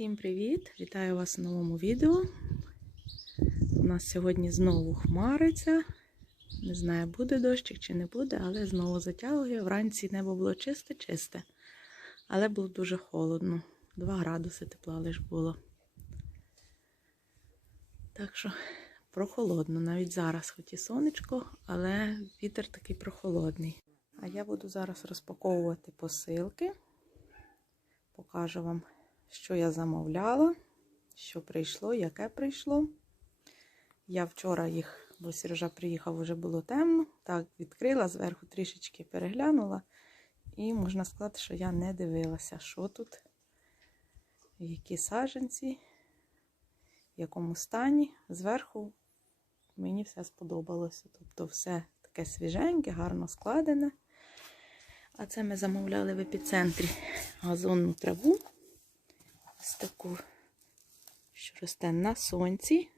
Всім привіт! Вітаю вас у новому відео. У нас сьогодні знову хмариться. Не знаю, буде дощик чи не буде, але знову затягує. Вранці небо було чисте-чисте, але було дуже холодно. 2 градуси тепла лише було. Так що прохолодно. Навіть зараз, хоч і сонечко, але вітер такий прохолодний. А я буду зараз розпаковувати посилки. Покажу вам, що я замовляла, що прийшло, яке прийшло. Я вчора їх, бо Сережа приїхав, вже було темно. Так, відкрила, зверху трішечки переглянула. І можна сказати, що я не дивилася, що тут, які саджанці, в якому стані. Зверху мені все сподобалося. Тобто, все таке свіженьке, гарно складене. А це ми замовляли в епіцентрі газонну траву. Ось таку, що росте на сонці.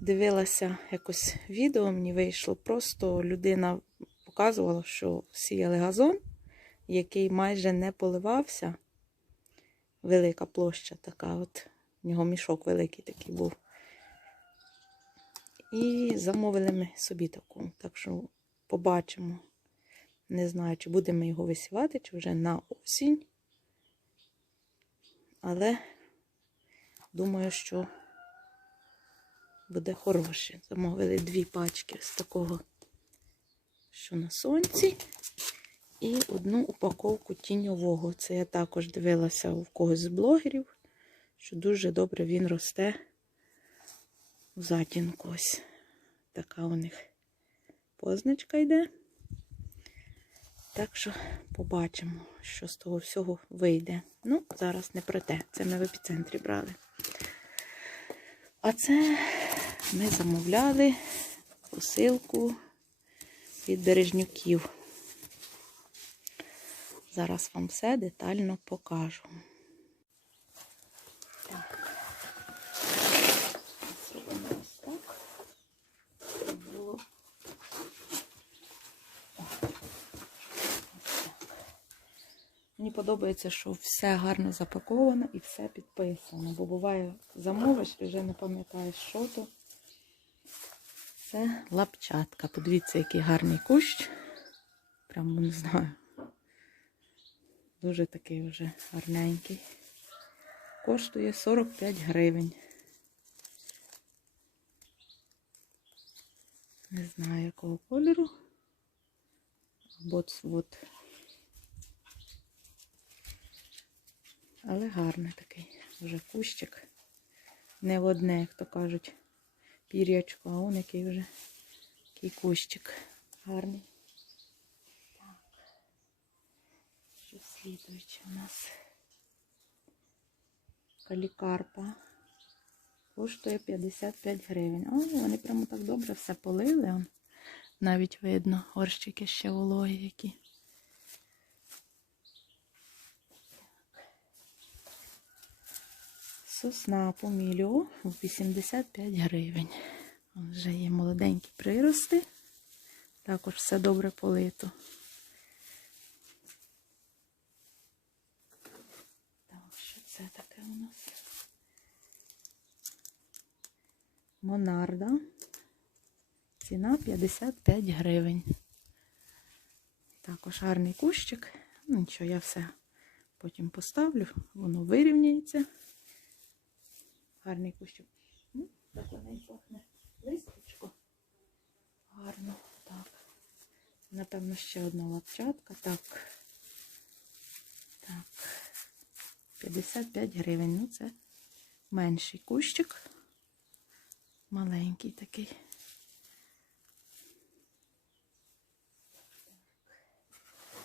Дивилася якось відео, мені вийшло. Просто людина показувала, що сіяли газон, який майже не поливався. Велика площа така, от в нього мішок великий такий був. І замовили ми собі таку. Так що побачимо. Не знаю, чи будемо його висівати, чи вже на осінь. Але думаю, що буде хороше. Замовили дві пачки з такого, що на сонці, і одну упаковку тіньового. Це я також дивилася у когось з блогерів, що дуже добре він росте в затінку. Ось така у них позначка йде. Так що побачимо, що з того всього вийде. Ну, зараз не про те. Це ми в епіцентрі брали. А це ми замовляли посилку від бережнюків. Зараз вам все детально покажу. Так. Зробимо ось так. Щоб було Мені подобається, що все гарно запаковано і все підписано. Бо буває, замовиш і вже не пам'ятаєш, що то. Це лапчатка. Подивіться, який гарний кущ. Прямо не знаю. Дуже такий вже гарненький. Коштує 45 гривень. Не знаю, якого кольору. Або Але гарний такий вже кущик. Не в одне, як то кажуть, пір'ячко, а он який вже такий кущик. Гарний. Так. Що слідуюче у нас? Калікарпа. Коштує 55 гривень. О, вони прямо так добре все полили. Навіть видно, горщики ще вологі які. Сосна помілю 85 гривень. Вже є молоденькі прирости. Також все добре полито. Так, що це таке у нас? Монарда. Ціна 55 гривень. Також гарний кущик. Ну, нічого, я все потім поставлю, воно вирівняється. Гарний кущик. Так вона пахне листочко. Гарно. Так. Напевно, ще одна лапчатка. Так. Так. 55 гривень. Ну, це менший кущик. Маленький такий.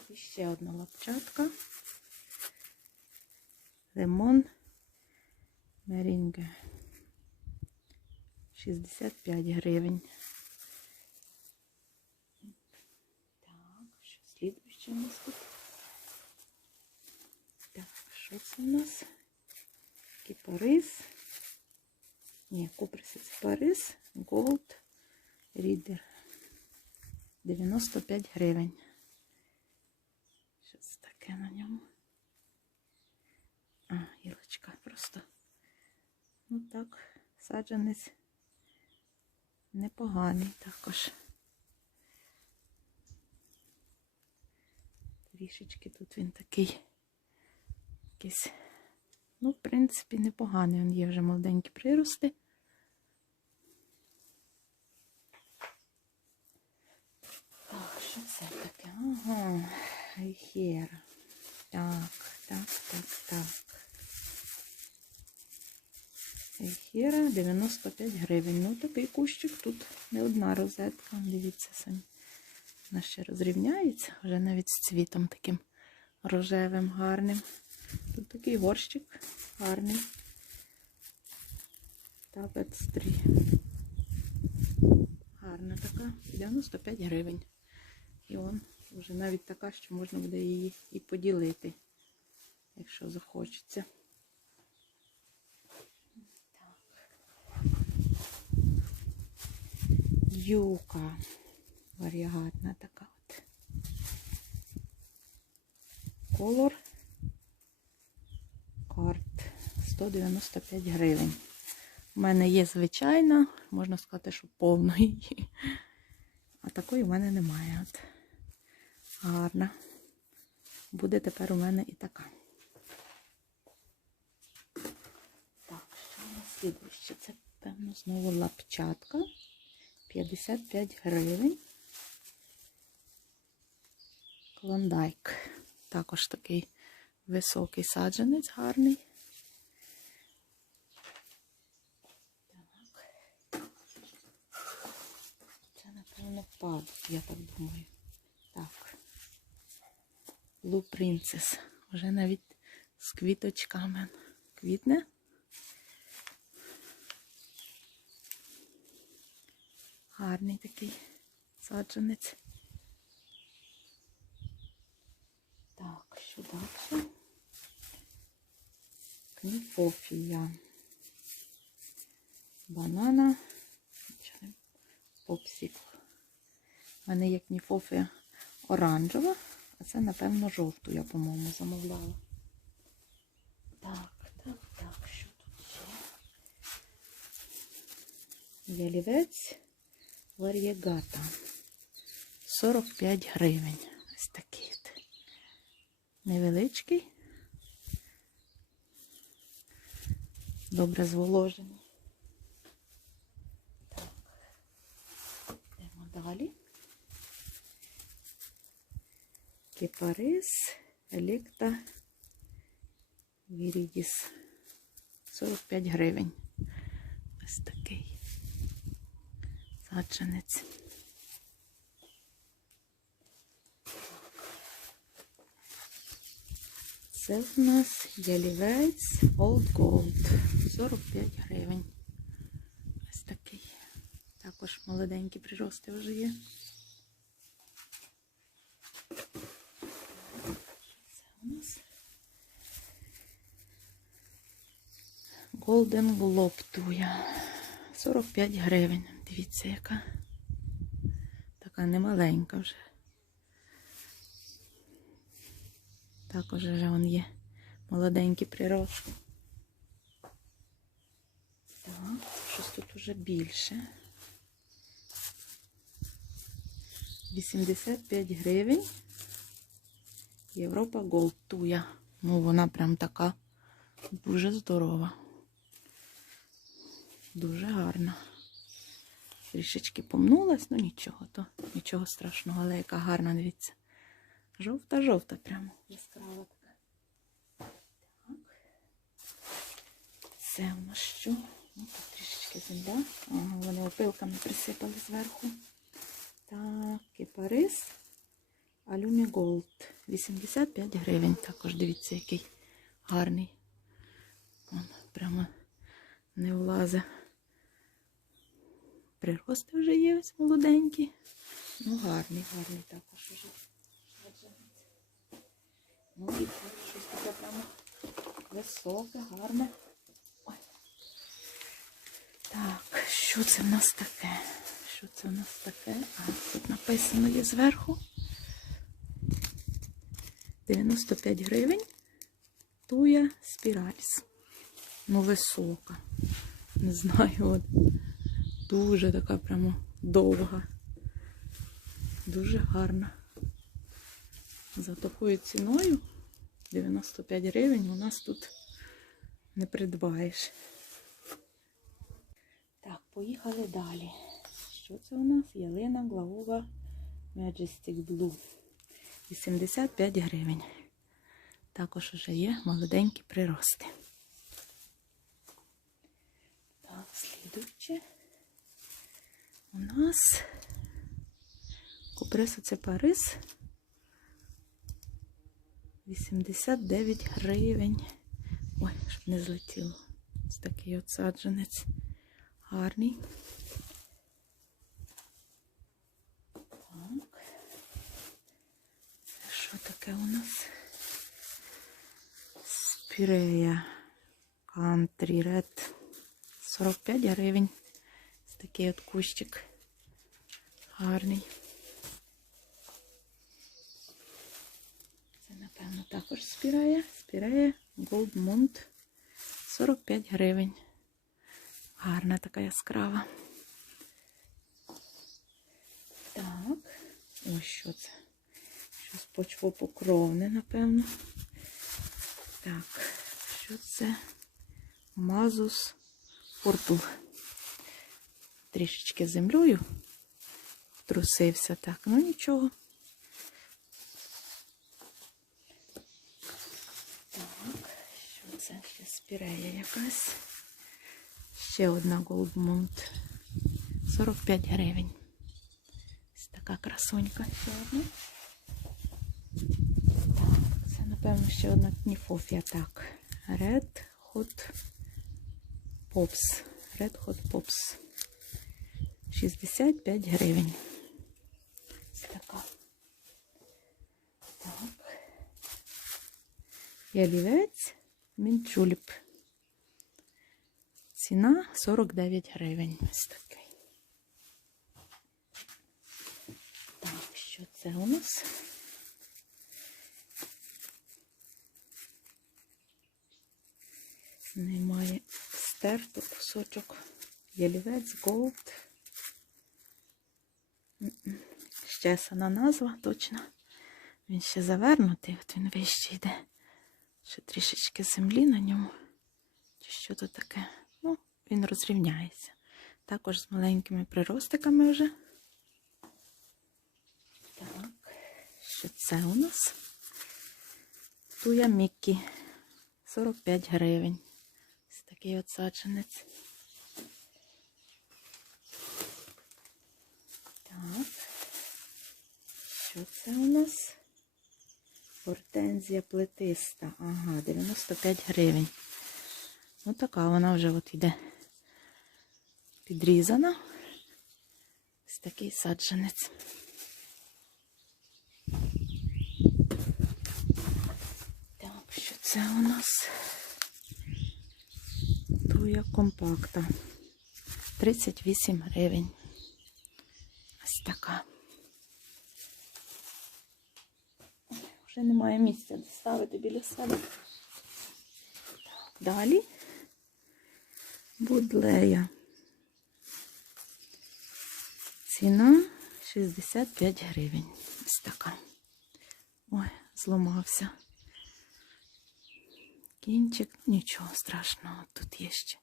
І ще одна лапчатка. Лимон. Мерінге 65 гривень. Так, що слідуюче у нас тут? Так, що це у нас? Кіпарис. Ні, куприси це Парис Gold Reader. 95 гривень. Що це таке на ньому? А, гілочка. просто. Ну так, саджанець непоганий також. Трішечки тут він такий якийсь. Ну, в принципі, непоганий. Він є вже молоденькі прирости. Так, що це таке? Ага, ейхера. Так, так, так, так. Ейхера 95 гривень. Ну, такий кущик тут не одна розетка. Дивіться самі. Вона ще розрівняється, вже навіть з цвітом таким рожевим, гарним. Тут такий горщик гарний. Тапецтрі. Гарна така. 95 гривень. І он вже навіть така, що можна буде її і поділити, якщо захочеться. Юка. Варігатна така от. Колор. Карт 195 гривень. У мене є звичайна, можна сказати, що повної. А такої в мене немає. От. Гарна. Буде тепер у мене і така. Так, що у нас слідуще? Це, певно, знову лапчатка. 55 гривень. Клондайк. Також такий високий саджанець гарний. Так. Це, напевно, пад, я так думаю. Так. Blue Princess. Вже навіть з квіточками квітне. Гарний такий саджанець. Так, що далі? Кніфофія. Банана. Попсик. У мене є кніфофія оранжева, а це, напевно, жовту, я, по-моєму, замовляла. Так, так, так, що тут ще? Ялівець вар'єгата. 45 гривень. Ось такий. Невеличкий. Добре зволожений. Так. Йдемо далі. Кипарис, електа, вірідіс. 45 гривень. Ось такий саджанець. Це в нас ялівець Old Gold. 45 гривень. Ось такий. Також молоденькі прирости вже є. Це у нас Golden Globe туя. 45 гривень. Дивіться, яка. Така немаленька вже. Також вже вон є молоденькі прирости. Так, щось тут уже більше. 85 гривень. Європа Голд туя. Ну, вона прям така дуже здорова. Дуже гарна. Трішечки помнулась, ну нічого, то нічого страшного, але яка гарна, дивіться. Жовта-жовта прямо. Яскрава така. Так. Це у нас що? Ну, тут трішечки земля. Ага, вони опилками присипали зверху. Так, кипарис. Алюмі Голд. 85 гривень. Також дивіться, який гарний. Вон, прямо не влазить. Прирости вже є ось молоденькі. Ну, гарний, гарний також уже. Ну і щось таке прямо високе, гарне. Ой. Так, що це в нас таке? Що це в нас таке? А, тут написано є зверху. 95 гривень. Туя спіральс. Ну, висока. Не знаю, от. Дуже така прямо довга. Дуже гарна. За такою ціною 95 гривень у нас тут не придбаєш. Так, поїхали далі. Що це у нас? Ялина Главова Majestic Blue. 85 гривень. Також вже є молоденькі прирости. Так, слідуюче. У нас купресо це Парис. 89 гривень. Ой, щоб не злетіло. Ось такий от. Гарний. Так. Що таке у нас? Спірея Country Red. 45 гривень. Такий от кущик. Гарний. Це, напевно, також спірея. Спірея Gold Mount. 45 гривень. Гарна така яскрава. Так, ось що це? Щось почвопокровне, напевно. Так, що це? Мазус фортул. Трішечки землею втрусився так, ну нічого. Так, що це? Ще спірея якась. Ще одна Goldmount. 45 гривень. Ось така красунька ще одна. Так, це, напевно, ще одна кніфофія. Так. Red Hot Pops. Red Hot Pops. 65 гривень. Така. Так. Ялівець Мінчуліп. Ціна 49 гривень. Ось такий. Так, що це у нас? Немає стерто кусочок. Ялівець Gold. Ще сана назва точно. Він ще завернутий, от він вище йде. Ще трішечки землі на ньому. Чи що то таке? Ну, він розрівняється. Також з маленькими приростиками вже. Так, що це у нас? Туя Міккі. 45 гривень. Ось такий от саджанець. Так. Що це у нас? Гортензія плетиста. Ага, 95 гривень. Ну, така вона вже от іде підрізана. Ось такий саджанець. Так, що це у нас? Туя компакта. 38 гривень. Ось така. Вже немає місця де ставити біля себе. Далі. Будлея. Ціна 65 гривень. Ось така. Ой, зламався. Кінчик, нічого страшного, тут є ще.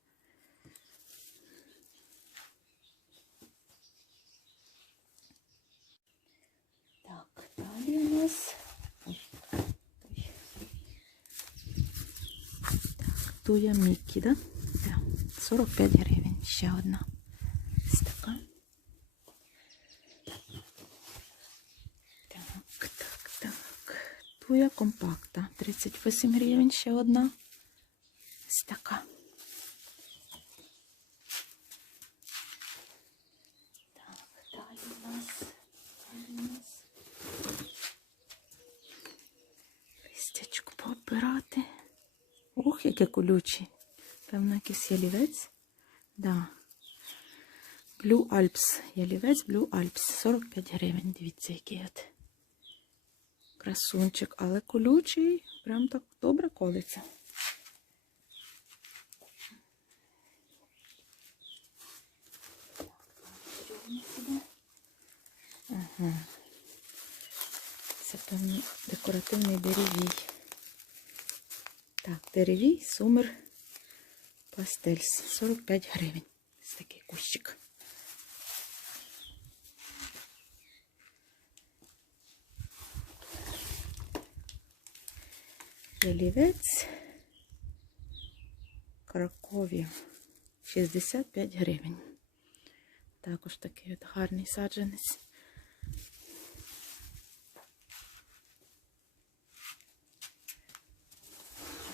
Так, далі у нас. Ой. Ой. Так, туя Мікі, да? Да. 45 гривень. Ще одна. Ось така. Так, так, так. Туя компакта. 38 гривень, ще одна. Ось така. Листячку пообирати. Ух, які колючі. Певно, якийсь ялівець. Да. Blue Alps. Ялівець Blue Alps. 45 гривень. Дивіться, який от. Красунчик, але колючий, прям так добре колиться. Ага. Це певний декоративний деревій. Так, деревій, сумер, пастельс. 45 гривень. Ось такий кущик. Ялівець. Кракові. 65 гривень. Також такий от гарний саджанець.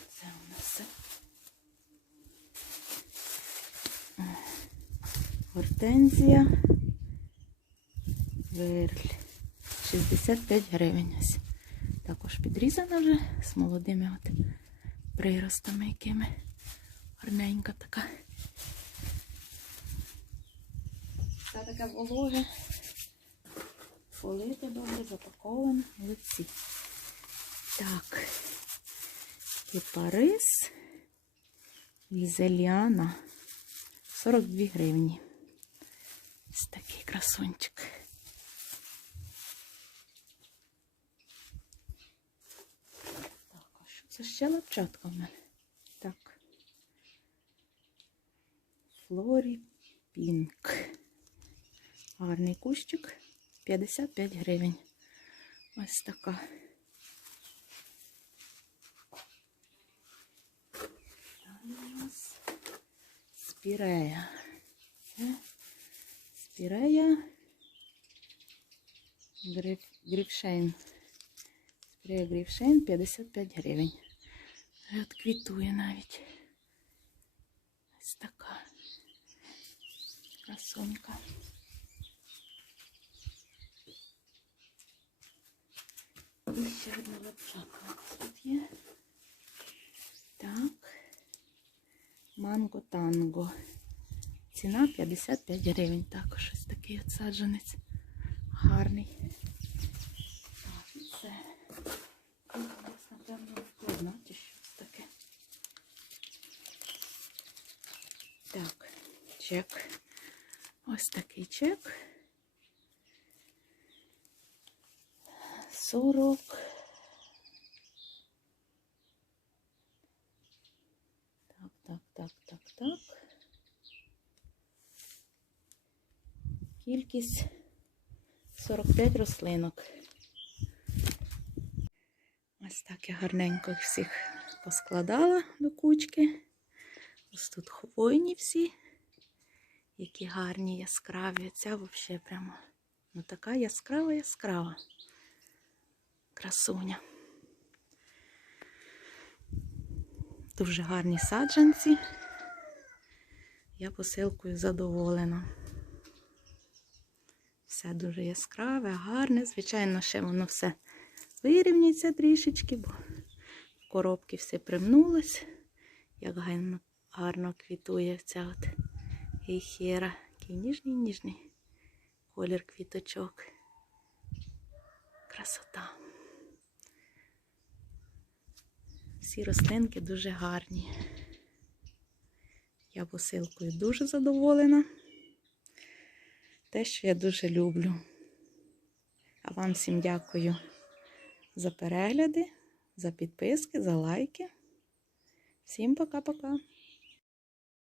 Це у нас все. Гортензія. Верль. 65 гривень ось. Також підрізана вже з молодими от приростами, якими гарненька така. Це таке вологе. Полите добре, запаковане, молодці. Так. Кипарис. Візеліана. 42 гривні. Ось такий красунчик. Так, а що це ще лапчатка в мене? Так. Флорі Пінк. Гарний кущик. 55 гривень. Ось така. Нас спірея. Це спірея гриф, грифшейн. Спірея грифшейн 55 гривень. От квітує навіть. Ось така красунька. І ще одна лапчатка тут є. Так. Манго танго. Ціна 55 гривень. Також ось такий от саджанець. Гарний. Це. Напевно, вкладна, чи що це таке. Так, чек. Ось такий чек. 40. Так, так, так, так, так. Кількість 45 рослинок. Ось так я гарненько всіх поскладала до кучки. Ось тут хвойні всі, які гарні, яскраві. Ця взагалі прямо ну така яскрава, яскрава красуня. Дуже гарні саджанці. Я посилкою задоволена. Все дуже яскраве, гарне. Звичайно, ще воно все вирівняється трішечки, бо в коробки все примнулось. Як гарно, гарно квітує ця от гейхера. Такий ніжний ніжний колір квіточок. Красота. Всі рослинки дуже гарні. Я посилкою дуже задоволена. Те, що я дуже люблю. А вам всім дякую за перегляди, за підписки, за лайки. Всім пока-пока.